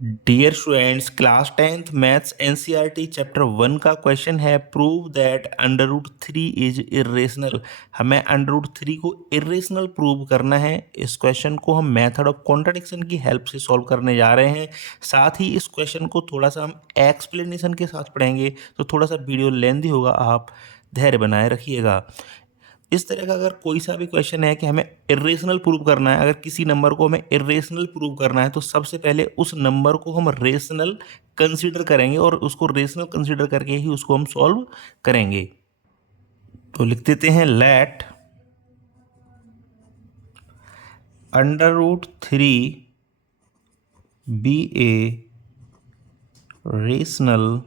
Dear students, class 10th maths NCERT chapter 1 का question है prove that under root 3 is irrational. हमें under root 3 को irrational prove करना है। इस क्वेश्चन को हम मेथड ऑफ कॉन्ट्रडिक्शन की हेल्प से सॉल्व करने जा रहे हैं। साथ ही इस क्वेश्चन को थोड़ा सा हम एक्सप्लेनेशन के साथ पढ़ेंगे, तो थोड़ा सा वीडियो लेंथी होगा, आप धैर्य बनाए रखिएगा। इस तरह का अगर कोई सा भी क्वेश्चन है कि हमें इरेशनल प्रूव करना है, अगर किसी नंबर को हमें इरेशनल प्रूव करना है, तो सबसे पहले उस नंबर को हम रेशनल कंसीडर करेंगे और उसको रेशनल कंसीडर करके ही उसको हम सॉल्व करेंगे। तो लिख देते हैं let under root 3 be a rational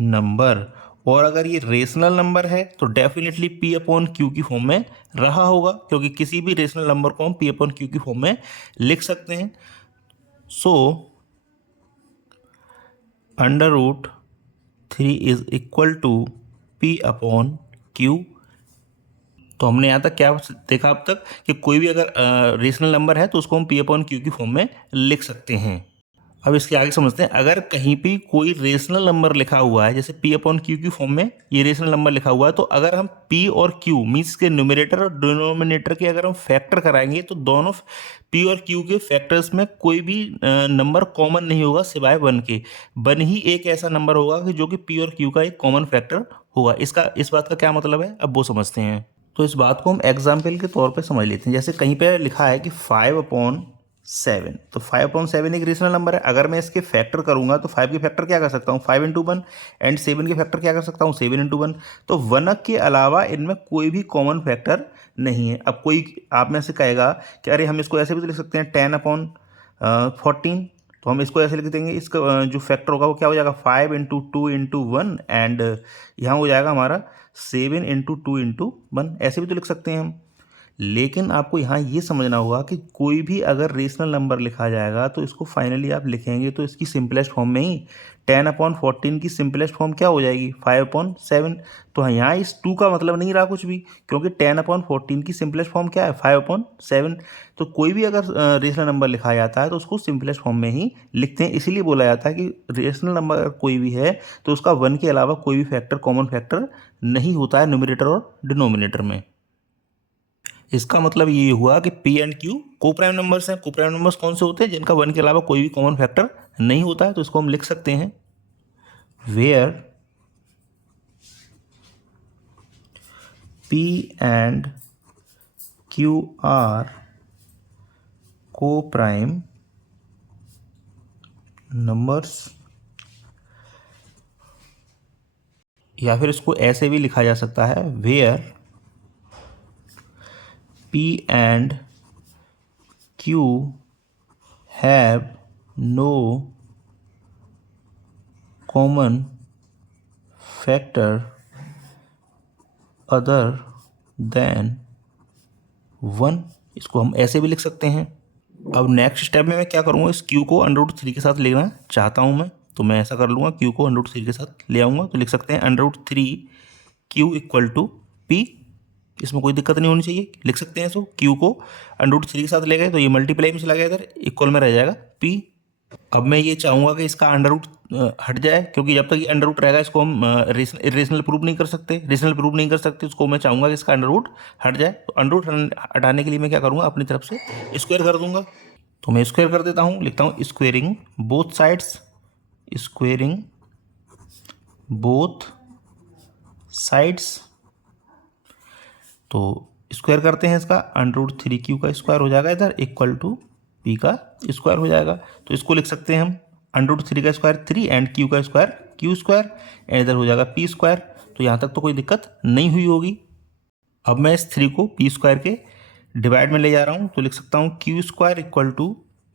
number. और अगर ये रेशनल नंबर है तो डेफिनेटली पी अपॉन क्यू की फॉर्म में रहा होगा, क्योंकि किसी भी रेशनल नंबर को हम पी अपॉन क्यू की फॉर्म में लिख सकते हैं। So under root 3 is equal to P upon Q. तो हमने यहाँ तक क्या देखा अब तक कि कोई भी अगर रेशनल नंबर है तो उसको हम पी अपॉन क्यू की फॉर्म में लिख सकते हैं। अब इसके आगे समझते हैं, अगर कहीं भी कोई रेशनल नंबर लिखा हुआ है, जैसे p अपॉन क्यू की फॉर्म में ये रेशनल नंबर लिखा हुआ है, तो अगर हम p और q मीन्स के न्यूमरेटर और डिनोमिनेटर के अगर हम फैक्टर कराएंगे तो दोनों p और q के फैक्टर्स में कोई भी नंबर कॉमन नहीं होगा सिवाय 1 के। 1 ही एक ऐसा नंबर होगा कि जो कि p और q का एक कॉमन फैक्टर होगा। इस बात का क्या मतलब है, अब वो समझते हैं। तो इस बात को हम एग्जाम्पल के तौर पे समझ लेते हैं। जैसे कहीं पे लिखा है कि 5/7, तो 5/7 एक रेशनल नंबर है। अगर मैं इसके फैक्टर करूंगा तो 5 के फैक्टर क्या कर सकता हूँ, 5 × 1, एंड 7 के फैक्टर क्या कर सकता हूँ, 7 × 1। तो 1 के अलावा इनमें कोई भी कॉमन फैक्टर नहीं है। अब कोई आप में से कहेगा कि अरे हम इसको ऐसे भी तो लिख सकते हैं 10/14, तो हम इसको ऐसे लिख देंगे। इसका जो फैक्टर होगा वो क्या हो जाएगा, 5 × 2 × 1, एंड यहाँ हो जाएगा हमारा 7 × 2 × 1, ऐसे भी तो लिख सकते हैं हम। लेकिन आपको यहाँ ये समझना होगा कि कोई भी अगर रेशनल नंबर लिखा जाएगा तो इसको फाइनली आप लिखेंगे तो इसकी सिंपलेस्ट फॉर्म में ही 10/14 की सिंपलेस्ट फॉर्म क्या हो जाएगी, 5/7। तो यहाँ इस 2 का मतलब नहीं रहा कुछ भी, क्योंकि 10/14 की सिंपलेस्ट फॉर्म क्या है, 5/7। तो कोई भी अगर रेशनल नंबर लिखा जाता है तो उसको सिंपलेस्ट फॉर्म में ही लिखते हैं। इसीलिए बोला जाता है कि रेशनल नंबर अगर कोई भी है तो उसका 1 के अलावा कोई भी फैक्टर कॉमन फैक्टर नहीं होता है न्यूमरेटर और डिनोमिनेटर में। इसका मतलब ये हुआ कि P and Q coprime numbers हैं। कोप्राइम नंबर्स कौन से होते हैं, जिनका 1 के अलावा कोई भी कॉमन फैक्टर नहीं होता है। तो इसको हम लिख सकते हैं where P and Q are coprime numbers, या फिर इसको ऐसे भी लिखा जा सकता है where P and Q have no common factor other than 1। इसको हम ऐसे भी लिख सकते हैं। अब नेक्स्ट स्टेप में मैं क्या करूँगा, इस Q को √3 के साथ लेना चाहता हूँ मैं, तो मैं ऐसा कर लूँगा, Q को √3 के साथ ले आऊँगा। तो लिख सकते हैं √3Q = P। इसमें कोई दिक्कत नहीं होनी चाहिए, लिख सकते हैं इसको। Q को √3 के साथ ले गए तो ये मल्टीप्लाई में चला गया, इधर इक्वल में रह जाएगा P। अब मैं ये चाहूँगा कि इसका अंडर रूट हट जाए, क्योंकि जब तक ये अंडर रूट रहेगा इसको हम रेशनल प्रूव नहीं कर सकते। उसको मैं चाहूँगा कि इसका अंडर रूट हट जाए। तो अंडर रूट हटाने के लिए मैं क्या करूँगा, अपनी तरफ से स्क्वायर कर दूंगा। तो मैं स्क्वायर कर देता हूँ, लिखता हूँ स्क्वेयरिंग बोथ साइड्स। तो स्क्वायर करते हैं इसका, √3Q का स्क्वायर हो जाएगा इधर, इक्वल टू P का स्क्वायर हो जाएगा। तो इसको लिख सकते हैं हम √3 का स्क्वायर 3 एंड Q का स्क्वायर Q², एंड इधर हो जाएगा P²। तो यहाँ तक तो कोई दिक्कत नहीं हुई होगी। अब मैं इस 3 को P² के डिवाइड में ले जा रहा हूँ, तो लिख सकता हूँ Q² =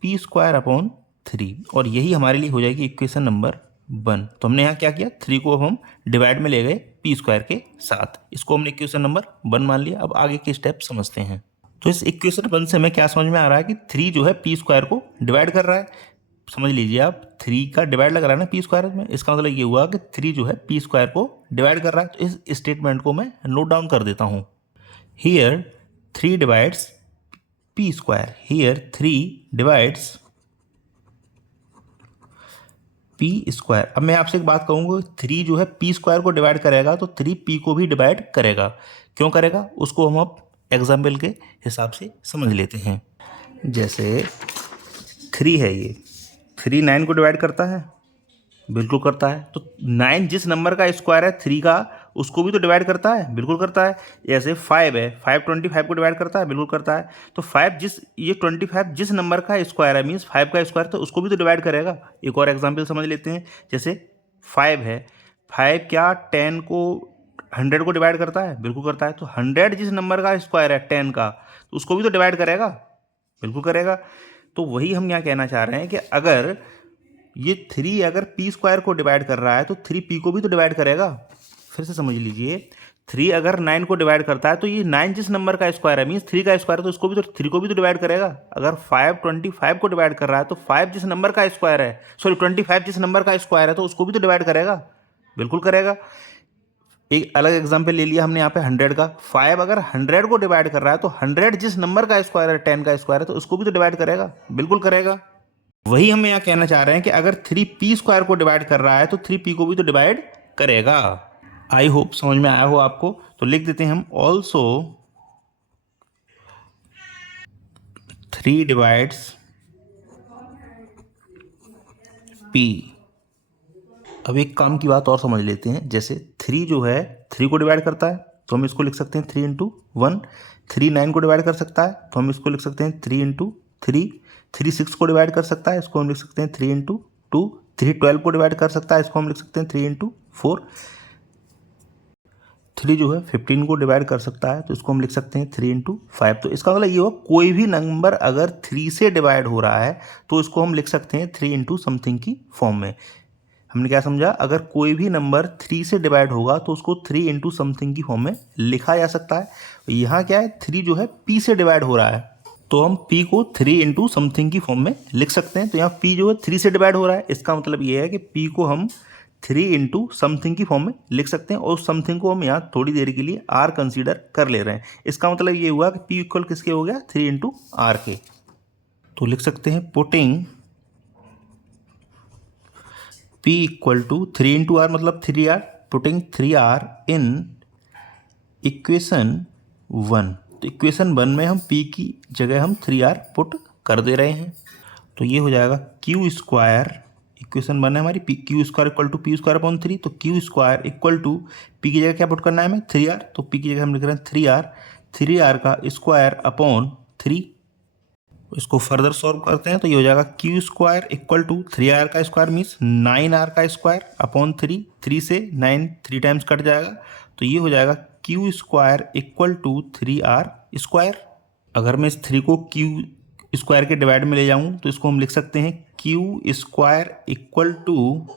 P²/3, और यही हमारे लिए हो जाएगी इक्वेशन नंबर 1। तो हमने यहाँ क्या किया, 3 को अब हम डिवाइड में ले गए P² के साथ, इसको हमने इक्वेशन नंबर 1 मान लिया। अब आगे के स्टेप समझते हैं। तो इस इक्वेशन 1 से हमें क्या समझ में आ रहा है कि 3 जो है P² को डिवाइड कर रहा है। समझ लीजिए आप, 3 का डिवाइड लग रहा है ना P² में, इसका मतलब ये हुआ कि 3 जो है P² को डिवाइड कर रहा है। तो इस स्टेटमेंट को मैं नोट डाउन कर देता हूँ। Here 3 divides P², here 3 divides P square. अब मैं आपसे एक बात कहूँगा, 3 जो है पी स्क्वायर को डिवाइड करेगा तो 3 पी को भी डिवाइड करेगा। क्यों करेगा उसको हम अब एग्जाम्पल के हिसाब से समझ लेते हैं। जैसे 3 है, ये 3 9 को डिवाइड करता है, बिल्कुल करता है। तो 9 जिस नंबर का स्क्वायर है 3 का, उसको भी तो डिवाइड करता है, बिल्कुल करता है। जैसे 5 है, 5 25 को डिवाइड करता है, बिल्कुल करता है। तो 5 ये 25 जिस नंबर का स्क्वायर है, मीन्स 5 का स्क्वायर, तो उसको भी तो डिवाइड करेगा। एक और एग्जाम्पल समझ लेते हैं। जैसे 5 है, 5 क्या 10 को 100 को डिवाइड करता है, बिल्कुल करता है। तो 100 जिस नंबर का स्क्वायर है 10 का, तो उसको भी तो डिवाइड करेगा, बिल्कुल करेगा। तो वही हम यहाँ कहना चाह रहे हैं कि अगर ये 3 अगर पी स्क्वायर को डिवाइड कर रहा है तो 3 पी को भी तो डिवाइड करेगा। फिर से समझ लीजिए, 3 अगर 9 को डिवाइड करता है तो ये 9 जिस नंबर का स्क्वायर है, मीन्स 3 का स्क्वायर, तो इसको भी तो 3 को भी तो डिवाइड करेगा। अगर 5 25 को डिवाइड कर रहा है तो 5 जिस नंबर का स्क्वायर है, सॉरी 25 जिस नंबर का स्क्वायर है, तो उसको भी तो डिवाइड करेगा, बिल्कुल करेगा। एक अलग एग्जाम्पल ले लिया हमने यहाँ पे 100 का। 5 अगर 100 को डिवाइड कर रहा है तो 100 जिस नंबर का स्क्वायर है 10 का स्क्वायर है, तो उसको भी तो डिवाइड करेगा, बिल्कुल करेगा। वही हम यहाँ कहना चाह रहे हैं कि अगर 3 पी स्क्वायर को डिवाइड कर रहा है तो 3 पी को भी तो डिवाइड करेगा। आई होप समझ में आया हो आपको। तो लिख देते हैं हम ऑल्सो 3 डिवाइड्स पी। अब एक काम की बात और समझ लेते हैं। जैसे 3 जो है 3 को डिवाइड करता है, तो हम इसको लिख सकते हैं 3 इंटू 1। 3 9 को डिवाइड कर सकता है, तो हम इसको लिख सकते हैं 3 इंटू 3। 3 6 को डिवाइड कर सकता है, इसको हम लिख सकते हैं 3 इंटू 2। 3 12 को डिवाइड कर सकता है, इसको हम लिख सकते हैं 3 इंटू 4। 3 जो है 15 को डिवाइड कर सकता है, तो इसको हम लिख सकते हैं 3 इंटू 5। तो इसका मतलब ये हो, कोई भी नंबर अगर 3 से डिवाइड हो रहा है तो इसको हम लिख सकते हैं 3 इंटू समथिंग की फॉर्म में। हमने क्या समझा, अगर कोई भी नंबर 3 से डिवाइड होगा तो उसको 3 इंटू समथिंग की फॉर्म में लिखा जा सकता है। यहाँ क्या है, 3 जो है पी से डिवाइड हो रहा है, तो हम p को 3 इंटू समथिंग की फॉर्म में लिख सकते हैं। तो यहाँ p जो है 3 से डिवाइड हो रहा है, इसका मतलब ये है कि p को हम 3 इंटू समथिंग की फॉर्म में लिख सकते हैं, और उस समथिंग को हम यहाँ थोड़ी देर के लिए r कंसीडर कर ले रहे हैं। इसका मतलब ये हुआ कि p इक्वल किसके हो गया, 3 इंटू r के। तो लिख सकते हैं putting p equal to 3 into R, मतलब 3r, putting 3r in equation 1। तो इक्वेशन 1 में हम p की जगह हम 3r पुट कर दे रहे हैं। तो ये हो जाएगा क्यू स्क्वायर, इक्वेशन 1 है हमारी, Q square equal to P square upon 3। तो Q square equal to P की जगह क्या पुट करना है हमें, 3r। तो पी की जगह हम लिख रहे हैं 3r का स्क्वायर अपॉन 3। इसको फर्दर सॉल्व करते हैं तो ये हो जाएगा Q square equal to 3r का स्क्वायर मीन्स 9r का स्क्वायर अपॉन 3। 3 से 9 3 टाइम्स कट जाएगा, तो ये हो जाएगा Q square equal to 3r square. अगर मैं इस 3 को क्यू स्क्वायर के डिवाइड में ले जाऊं तो इसको हम लिख सकते हैं Q square equal to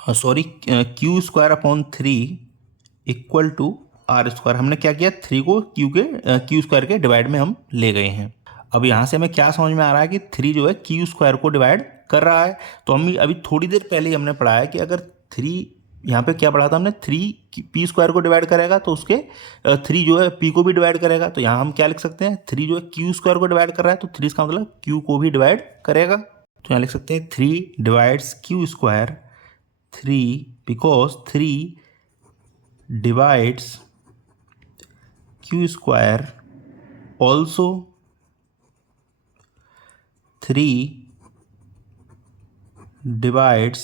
Q square upon 3 equal to R square. हमने क्या किया, 3 को क्यू स्क्वायर के डिवाइड में हम ले गए हैं। अब यहाँ से हमें क्या समझ में आ रहा है कि 3 जो है क्यू स्क्वायर को डिवाइड कर रहा है। तो हम अभी थोड़ी देर पहले ही हमने पढ़ा है कि अगर 3, यहाँ पे क्या पढ़ा था हमने, 3 पी स्क्वायर को डिवाइड करेगा तो उसके 3 जो है पी को भी डिवाइड करेगा। तो यहाँ हम क्या लिख सकते हैं, 3 जो है क्यू स्क्वायर को डिवाइड कर रहा है तो 3 इसका मतलब क्यू को भी डिवाइड करेगा। तो यहाँ लिख सकते हैं 3 divides Q square, 3 because 3 divides Q square, also 3 divides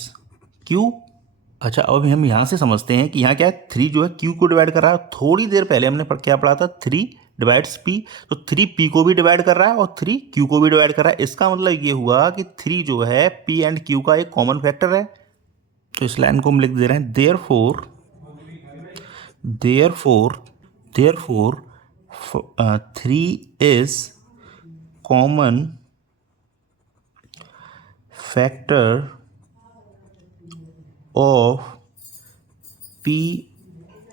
Q. अच्छा, अब हम यहाँ से समझते हैं कि यहाँ क्या है, 3 जो है क्यू को डिवाइड कर रहा है। थोड़ी देर पहले हमने क्या पढ़ा था, 3 डिवाइड्स पी। तो 3 पी को भी डिवाइड कर रहा है और 3 क्यू को भी डिवाइड कर रहा है। इसका मतलब ये हुआ कि 3 जो है पी एंड क्यू का एक कॉमन फैक्टर है। तो इस लाइन को हम लिख दे रहे हैं therefore 3 is common factor of P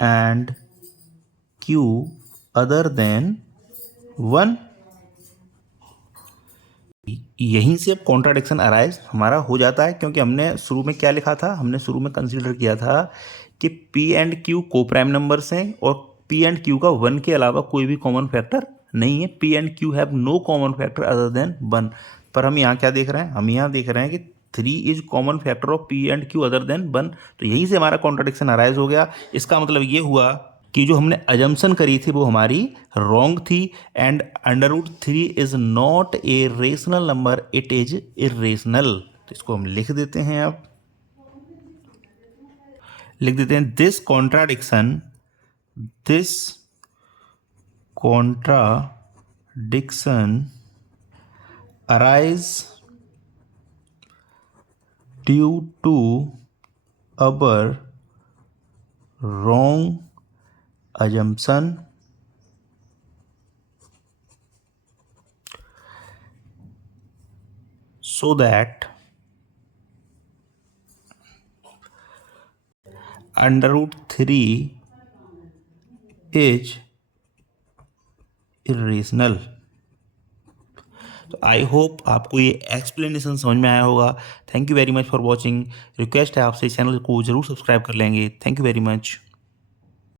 and Q other than 1। यहीं से अब कॉन्ट्राडिक्शन अराइज हमारा हो जाता है, क्योंकि हमने शुरू में क्या लिखा था, हमने शुरू में कंसीडर किया था कि P एंड Q को प्राइम नंबर्स हैं और P एंड Q का 1 के अलावा कोई भी कॉमन फैक्टर नहीं है। P and Q have no common factor other than 1। पर हम यहाँ क्या देख रहे हैं, हम यहाँ देख रहे हैं कि 3 is common factor of P and Q other than 1। तो यहीं से हमारा कॉन्ट्राडिक्शन अराइज हो गया। इसका मतलब ये हुआ कि जो हमने अजम्पशन करी थी वो हमारी रॉन्ग थी, and √3 is not a rational number, it is irrational. तो इसको हम लिख देते हैं, अब लिख देते हैं this contradiction arise due to our wrong assumption so that √3 is irrational। तो आई होप आपको ये एक्सप्लेनेशन समझ में आया होगा। Thank you very much for watching. Request है आपसे इस चैनल को जरूर सब्सक्राइब कर लेंगे। Thank you very much.